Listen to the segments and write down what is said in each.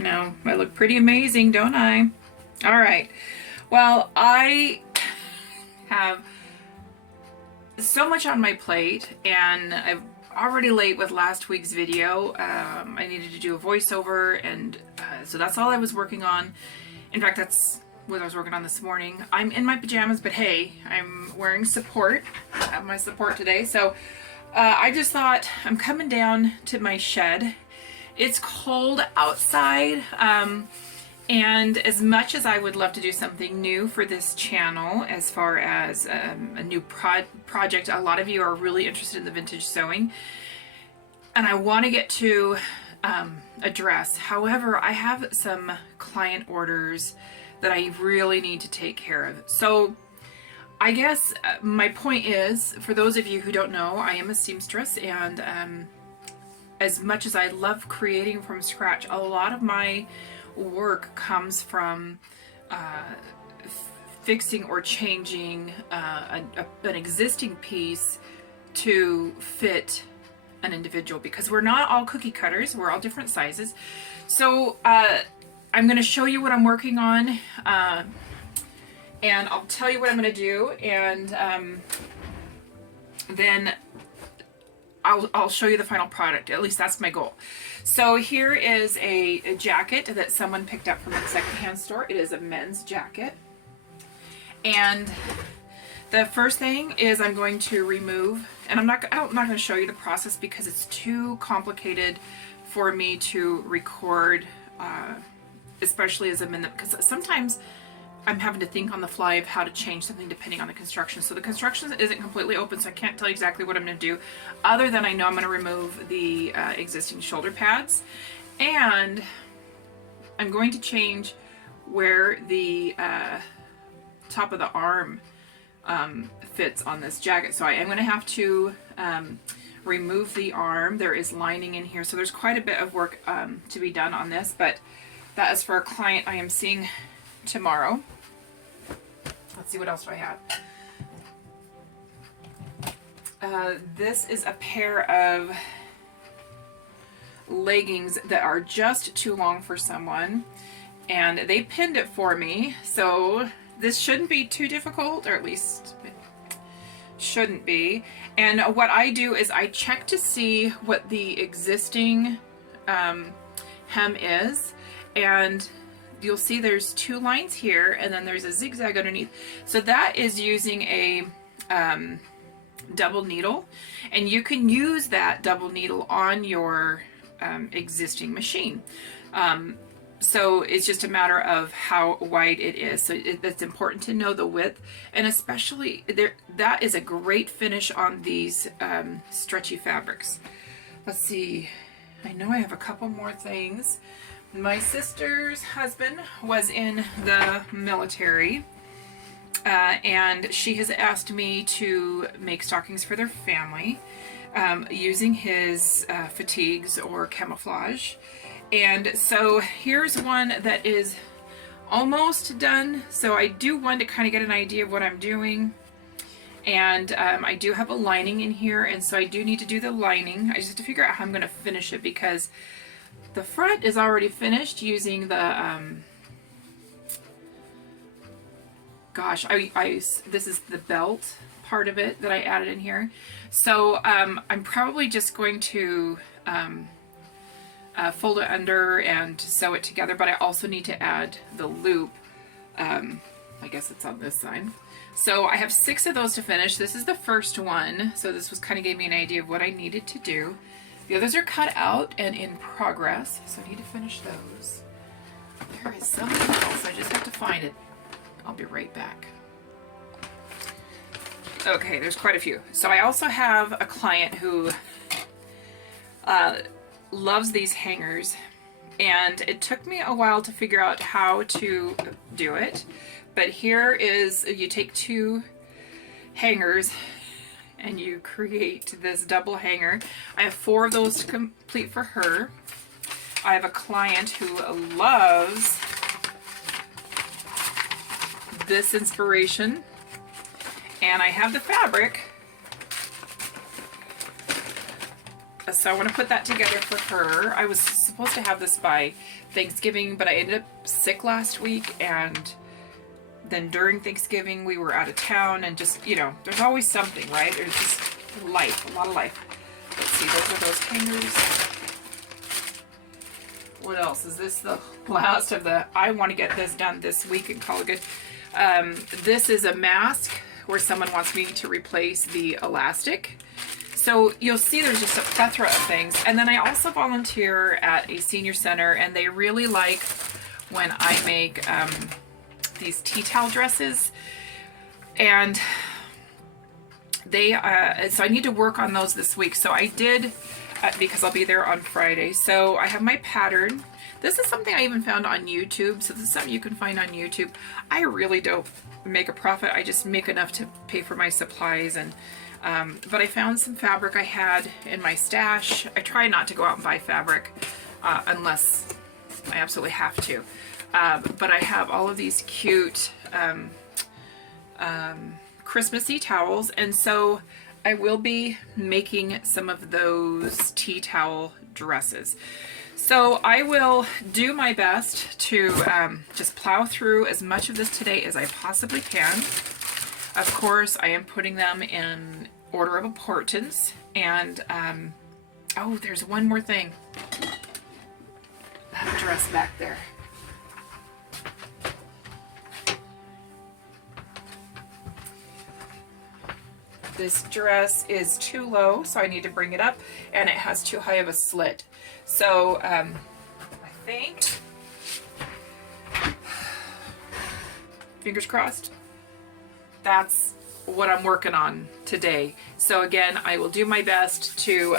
I know, I look pretty amazing, don't I? All right. Well, I have so much on my plate, and I'm already late with last week's video. I needed to do a voiceover, and so that's all I was working on. In fact, that's what I was working on this morning. I'm in my pajamas, but hey, I'm wearing support. I have my support today. So I just thought I'm coming down to my shed. It's cold outside. And as much as I would love to do something new for this channel, as far as a new project, a lot of you are really interested in the vintage sewing, and I want to get to a dress. However, I have some client orders that I really need to take care of. So I guess my point is, for those of you who don't know, I am a seamstress, and as much as I love creating from scratch, a lot of my work comes from fixing or changing an existing piece to fit an individual, because we're not all cookie cutters, we're all different sizes. So I'm going to show you what I'm working on, and I'll tell you what I'm going to do, and then I'll show you the final product. At least that's my goal. So here is a jacket that someone picked up from a secondhand store. It is a men's jacket. And the first thing is I'm going to remove, and I'm not going to show you the process because it's too complicated for me to record, especially as I'm in the, because sometimes I'm having to think on the fly of how to change something depending on the construction. So the construction isn't completely open, so I can't tell you exactly what I'm going to do, other than I know I'm going to remove the existing shoulder pads, and I'm going to change where the top of the arm fits on this jacket. So I am going to have to remove the arm. There is lining in here, so there's quite a bit of work to be done on this, but that is for a client I am seeing tomorrow. Let's see, what else do I have? This is a pair of leggings that are just too long for someone, and they pinned it for me, so this shouldn't be too difficult, or at least it shouldn't be. And what I do is I check to see what the existing hem is, and you'll see there's two lines here, and then there's a zigzag underneath. So that is using a double needle, and you can use that double needle on your existing machine. So it's just a matter of how wide it is. So it's important to know the width, and especially that is a great finish on these stretchy fabrics. Let's see, I know I have a couple more things. My sister's husband was in the military, and she has asked me to make stockings for their family using his fatigues or camouflage. And so here's one that is almost done. So I do want to kind of get an idea of what I'm doing. And I do have a lining in here, and so I do need to do the lining. I just have to figure out how I'm going to finish it, because the front is already finished using the, gosh, this is the belt part of it that I added in here. So I'm probably just going to fold it under and sew it together, but I also need to add the loop. I guess it's on this side. So I have 6 of those to finish. This is the first one, so this was kind of gave me an idea of what I needed to do. The others are cut out and in progress, so I need to finish those. There is something else, I just have to find it. I'll be right back. Okay, there's quite a few. So I also have a client who loves these hangers, and it took me a while to figure out how to do it. But here is, you take 2 hangers and you create this double hanger. I have 4 of those to complete for her. I have a client who loves this inspiration, and I have the fabric So I want to put that together for her. I was supposed to have this by Thanksgiving, but I ended up sick last week, and then during Thanksgiving we were out of town, and just, you know, there's always something, right? There's just life, a lot of life. Let's see, those are those hangers. What else? Is this the last of the, I want to get this done this week and call it good. This is a mask where someone wants me to replace the elastic. So you'll see there's just a plethora of things. And then I also volunteer at a senior center, and they really like when I make these tea towel dresses. And they, so I need to work on those this week. So I did, because I'll be there on Friday. So I have my pattern. This is something I even found on YouTube. So this is something you can find on YouTube. I really don't make a profit. I just make enough to pay for my supplies. And but I found some fabric I had in my stash. I try not to go out and buy fabric unless I absolutely have to. But I have all of these cute Christmassy towels, and so I will be making some of those tea towel dresses. So I will do my best to just plow through as much of this today as I possibly can. Of course, I am putting them in order of importance. And, oh, there's one more thing. That dress back there. This dress is too low, so I need to bring it up, and it has too high of a slit. So I think, fingers crossed, that's what I'm working on today. So again, I will do my best to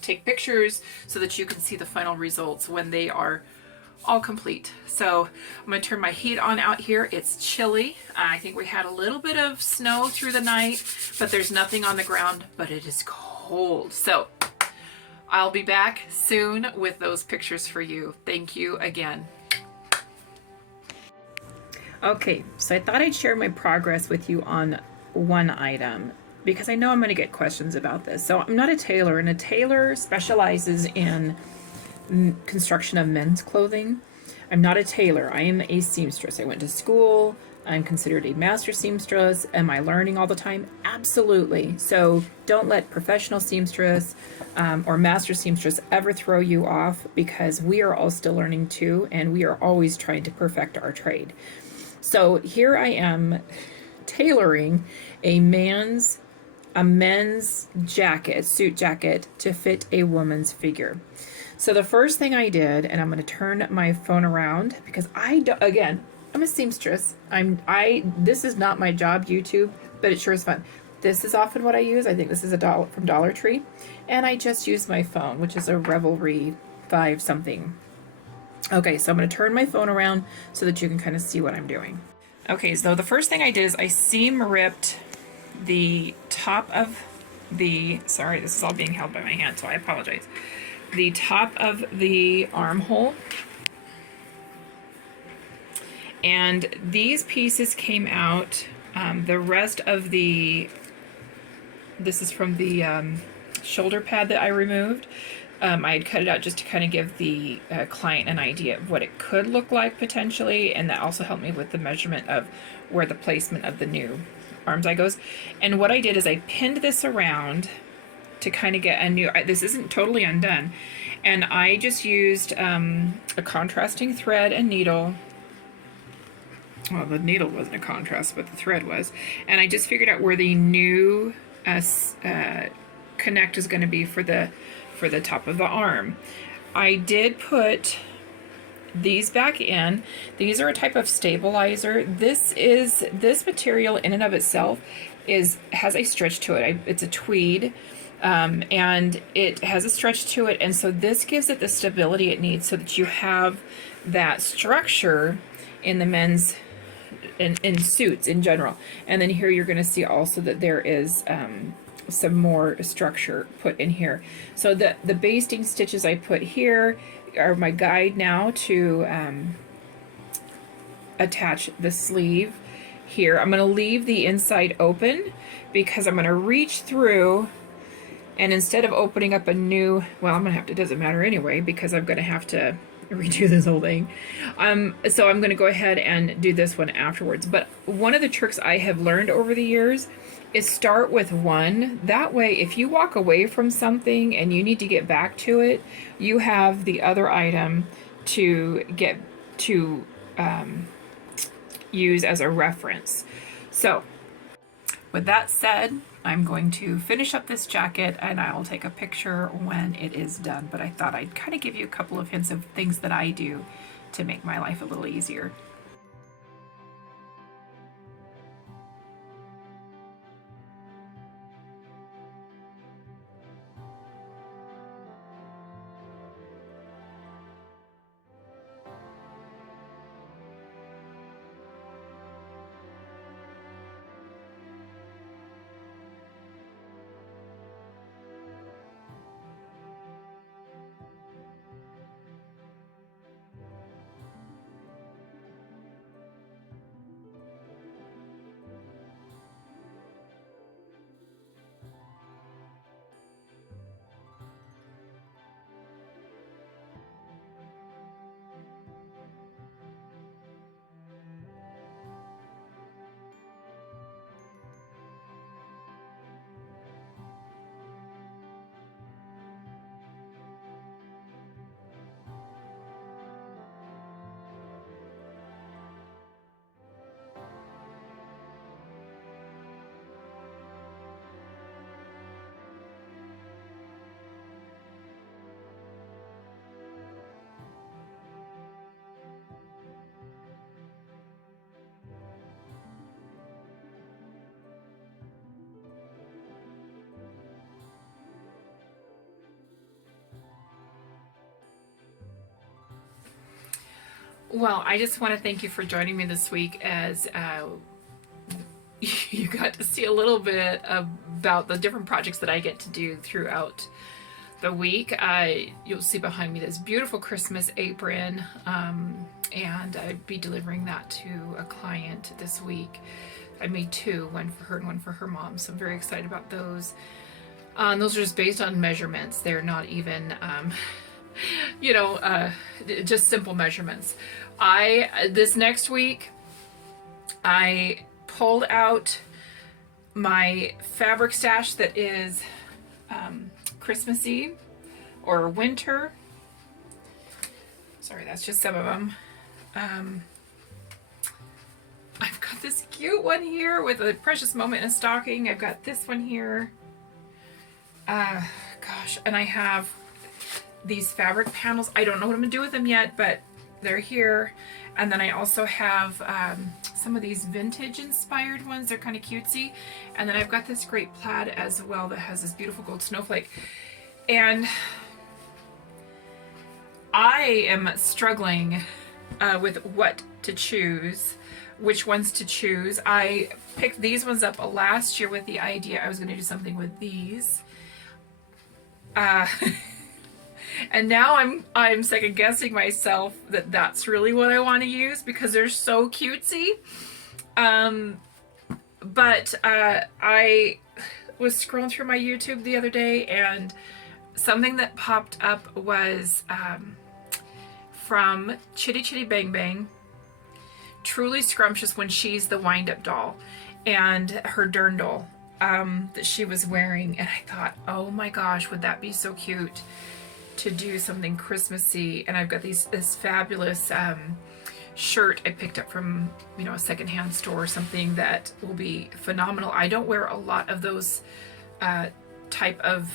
take pictures so that you can see the final results when they are all complete. So I'm going to turn my heat on out here. It's chilly. I think we had a little bit of snow through the night, but there's nothing on the ground, but it is cold. So I'll be back soon with those pictures for you. Thank you again. Okay, so I thought I'd share my progress with you on one item, because I know I'm going to get questions about this. So I'm not a tailor, and a tailor specializes in construction of men's clothing. I'm not a tailor. I am a seamstress. I went to school. I'm considered a master seamstress. Am I learning all the time? Absolutely. So don't let professional seamstress or master seamstress ever throw you off, because we are all still learning too, and we are always trying to perfect our trade. So here I am tailoring a men's jacket, suit jacket, to fit a woman's figure. So the first thing I did, and I'm going to turn my phone around because again, I'm a seamstress. This is not my job, YouTube, but it sure is fun. This is often what I use. I think this is from Dollar Tree, and I just use my phone, which is a Revelry 5 something. Okay, so I'm going to turn my phone around so that you can kind of see what I'm doing. Okay, so the first thing I did is I seam ripped the top of the, sorry, this is all being held by my hand, so I apologize. The top of the armhole. And these pieces came out, the rest of this is from the shoulder pad that I removed. I had cut it out just to kind of give the client an idea of what it could look like potentially, and that also helped me with the measurement of where the placement of the new arms eye goes. And what I did is I pinned this around to kind of get a new, this isn't totally undone, and I just used a contrasting thread and needle. Well, the needle wasn't a contrast, but the thread was, and I just figured out where the new connect is going to be for the top of the arm. I did put these back in. These are a type of stabilizer. This material in and of itself has a stretch to it. It's a tweed, and it has a stretch to it, and so this gives it the stability it needs so that you have that structure in the men's in suits in general. And then here you're going to see also that there is some more structure put in here. So the basting stitches I put here are my guide now to attach the sleeve here. I'm going to leave the inside open because I'm going to reach through And instead of opening up a new, well, I'm gonna have to, it doesn't matter anyway, because I'm gonna have to redo this whole thing. So I'm gonna go ahead and do this one afterwards. But one of the tricks I have learned over the years is start with one. That way, if you walk away from something and you need to get back to it, you have the other item to get to use as a reference. So with that said, I'm going to finish up this jacket and I'll take a picture when it is done. But I thought I'd kind of give you a couple of hints of things that I do to make my life a little easier. Well, I just want to thank you for joining me this week as you got to see a little bit about the different projects that I get to do throughout the week. You'll see behind me this beautiful Christmas apron, and I'd be delivering that to a client this week. I made two, one for her and one for her mom, so I'm very excited about those. Those are just based on measurements. They're not even, just simple measurements. This next week, I pulled out my fabric stash that is Christmassy or winter. Sorry, that's just some of them. I've got this cute one here with a precious moment in a stocking. I've got this one here. Gosh, and I have these fabric panels. I don't know what I'm gonna do with them yet, but they're here. And then I also have some of these vintage inspired ones. They're kind of cutesy. And then I've got this great plaid as well that has this beautiful gold snowflake. And I am struggling with what to choose, which ones to choose. I picked these ones up last year with the idea I was going to do something with these. And now I'm second guessing myself that that's really what I want to use because they're so cutesy. But I was scrolling through my YouTube the other day and something that popped up was from Chitty Chitty Bang Bang, Truly Scrumptious when she's the wind-up doll, and her dirndl that she was wearing. And I thought, oh my gosh, would that be so cute to do something Christmassy. And I've got this fabulous shirt I picked up from a secondhand store or something that will be phenomenal. I don't wear a lot of those type of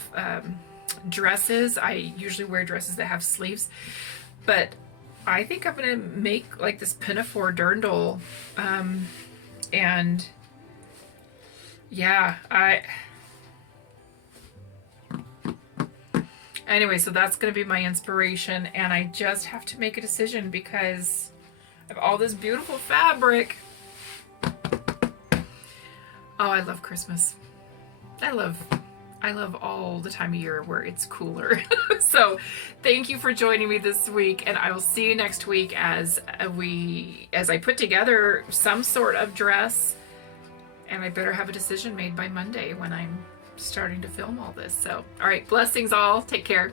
dresses. I usually wear dresses that have sleeves, but I think I'm gonna make like this pinafore dirndl, and yeah, anyway, so that's going to be my inspiration, and I just have to make a decision because of all this beautiful fabric. Oh, I love Christmas. I love all the time of year where it's cooler. So thank you for joining me this week, and I will see you next week as I put together some sort of dress, and I better have a decision made by Monday when I'm starting to film all this. So, all right, blessings all. Take care.